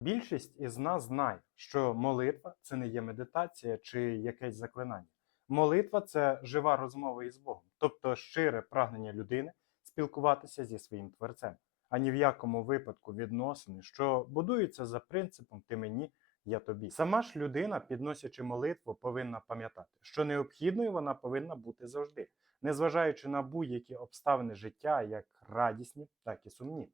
Більшість із нас знає, що молитва це не є медитація чи якесь заклинання. Молитва це жива розмова із Богом, тобто щире прагнення людини спілкуватися зі своїм творцем, а ні в якому випадку відносини, що будуються за принципом ти мені, я тобі. Сама ж людина, підносячи молитву, повинна пам'ятати, що необхідною вона повинна бути завжди, незважаючи на будь-які обставини життя, як радісні, так і сумні.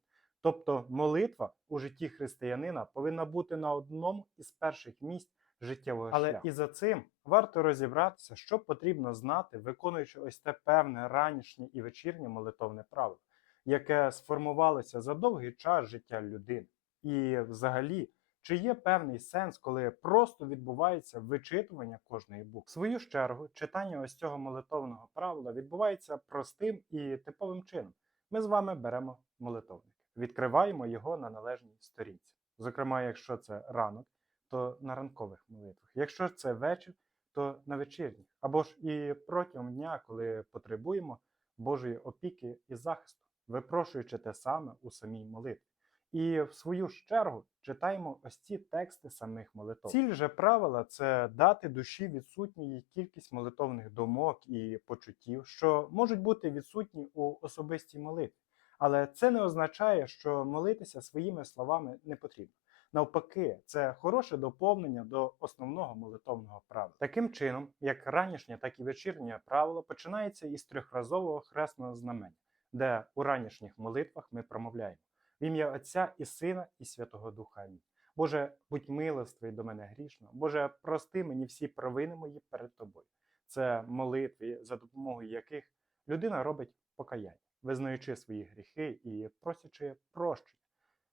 Тобто молитва у житті християнина повинна бути на одному із перших місць життєвого Але шляху. і за цим варто розібратися, що потрібно знати, виконуючи ось те певне ранішнє і вечірнє молитовне правило, яке сформувалося за довгий час життя людини. І взагалі, чи є певний сенс, коли просто відбувається вичитування кожної букви? В свою ж чергу, читання ось цього молитовного правила відбувається простим і типовим чином. Ми з вами беремо молитовник, відкриваємо його на належній сторінці. Зокрема, якщо це ранок, то на ранкових молитвах. Якщо це вечір, то на вечірніх. Або ж і протягом дня, коли потребуємо Божої опіки і захисту, випрошуючи те саме у самій молитві. І в свою ж чергу читаємо ось ці тексти самих молитов. Ціль же правила це дати душі відсутню їй кількість молитовних думок і почуттів, що можуть бути відсутні у особистій молитві. Але це не означає, що молитися своїми словами не потрібно. Навпаки, це хороше доповнення до основного молитовного правила. Таким чином, як ранішнє, так і вечірнє правило починається із трьохразового хресного знамення, де у ранішніх молитвах ми промовляємо в ім'я Отця і Сина, і Святого Духа. Боже, будь милостивий до мене грішно. Боже, прости мені всі провини мої перед тобою. Це молитви, за допомогою яких людина робить покаяння, визнаючи свої гріхи і просячи прощення.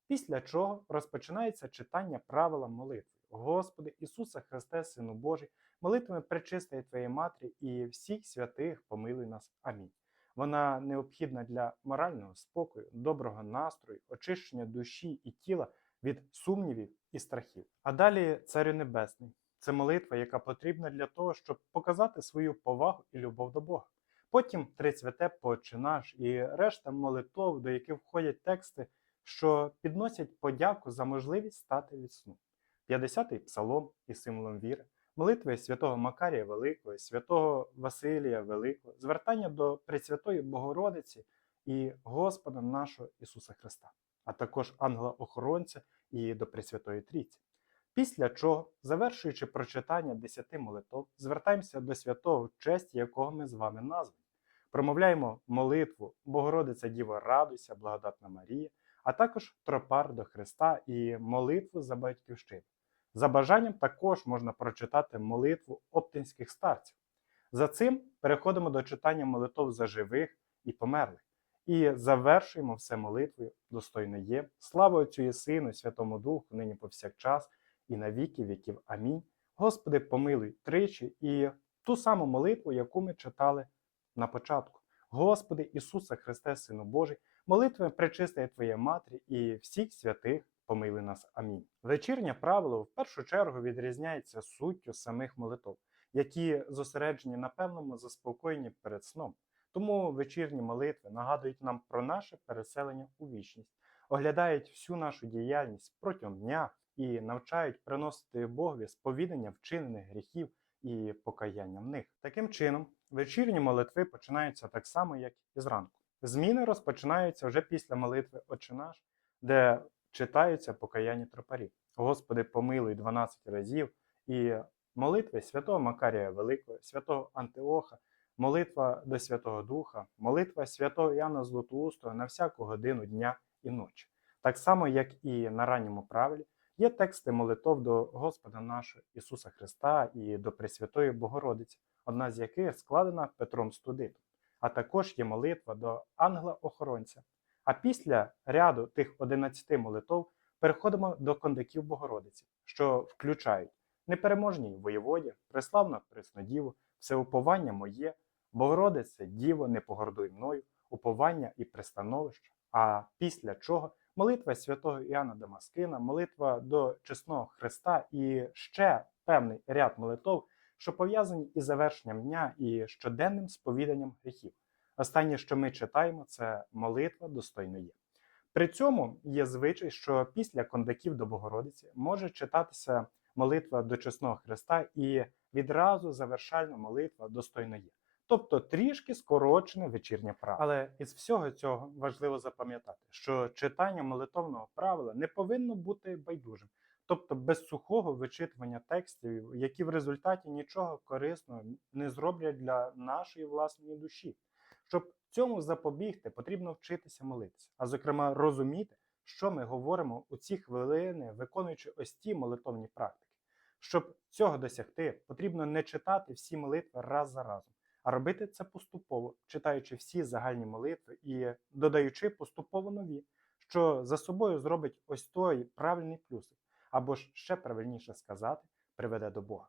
Після чого розпочинається читання правила молитви. Господи Ісуса Христе, Сину Божий, молитвами пречистої Твоєї Матері і всіх святих помилуй нас. Амінь. Вона необхідна для морального спокою, доброго настрою, очищення душі і тіла від сумнівів і страхів. А далі Царю Небесний це молитва, яка потрібна для того, щоб показати свою повагу і любов до Бога. Потім три святе «Отче і решта молитов, до яких входять тексти, що підносять подяку за можливість стати від сну. 50-й псалом із символом віри, молитви святого Макарія Великого, святого Василія Великого, звертання до Пресвятої Богородиці і Господа нашого Ісуса Христа, а також ангела-охоронця і до Пресвятої Трійці. Після чого, завершуючи прочитання десяти молитов, звертаємося до святого, в честь якого ми з вами названі. Промовляємо молитву Богородиця Діва, радуйся, благодатна Марія, а також тропар до Христа і молитву за батьківщину. За бажанням також можна прочитати молитву оптинських старців. За цим переходимо до читання молитов за живих і померлих. І завершуємо все молитвою достойно є. Слава Отцю і Сину, Святому Духу, нині повсякчас, і на віки віків. Амінь. Господи, помилуй тричі і ту саму молитву, яку ми читали на початку. Господи Ісуса Христе, Сину Божий, молитвами пречистає Твоє Матері і всіх святих помилуй нас. Амінь. Вечірнє правило в першу чергу відрізняється суттю самих молитов, які зосереджені на певному заспокоєнні перед сном. Тому вечірні молитви нагадують нам про наше переселення у вічність, оглядають всю нашу діяльність протягом дня і навчають приносити Богові сповідання вчинених гріхів і покаяння в них. Таким чином, вечірні молитви починаються так само, як і зранку. Зміни розпочинаються вже після молитви «Отче наш», де читаються покаяння тропарів. Господи, помилуй 12 разів і молитви святого Макарія Великого, святого Антиоха, молитва до Святого Духа, молитва святого Іоанна Златоустого на всяку годину дня і ночі. Так само, як і на ранньому правилі, є тексти молитов до Господа нашого Ісуса Христа і до Пресвятої Богородиці, одна з яких складена Петром Студитом, а також є молитва до ангела-охоронця. А після ряду тих 11 молитов переходимо до кондаків Богородиці, що включають непереможній воєводі, преславна Преснодіву, всеуповання моє, Богородице, Діво, не погордуй мною, уповання і пристановище. А після чого молитва святого Іоанна Дамаскина, молитва до чесного Христа і ще певний ряд молитов, що пов'язані із завершенням дня і щоденним сповіданням гріхів. Останнє, що ми читаємо, це молитва достойно є. При цьому є звичай, що після кондаків до Богородиці може читатися молитва до чесного Христа і відразу завершальна молитва достойно є. Тобто трішки скорочене вечірнє право. Але із всього цього важливо запам'ятати, що читання молитовного правила не повинно бути байдужим, тобто без сухого вичитування текстів, які в результаті нічого корисного не зроблять для нашої власної душі. Щоб цьому запобігти, потрібно вчитися молитися, а зокрема розуміти, що ми говоримо у ці хвилини, виконуючи ось ті молитовні практики. Щоб цього досягти, потрібно не читати всі молитви раз за разом, а робити це поступово, читаючи всі загальні молитви і додаючи поступово нові, що за собою зробить ось той правильний плюсик, або ж ще правильніше сказати, приведе до Бога.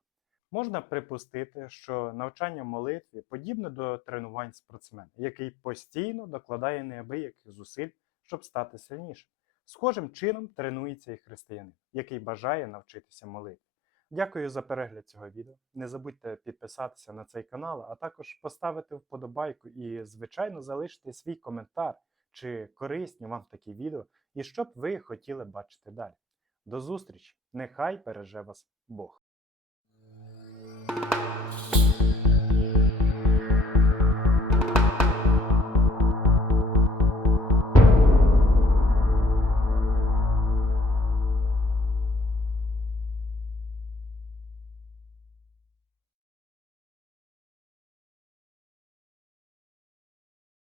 Можна припустити, що навчання молитві подібне до тренувань спортсмена, який постійно докладає неабияких зусиль, щоб стати сильнішим. Схожим чином тренується і християнин, який бажає навчитися молитві. Дякую за перегляд цього відео. Не забудьте підписатися на цей канал, а також поставити вподобайку і, звичайно, залишити свій коментар, чи корисні вам такі відео, і що б ви хотіли бачити далі. До зустрічі! Нехай береже вас Бог!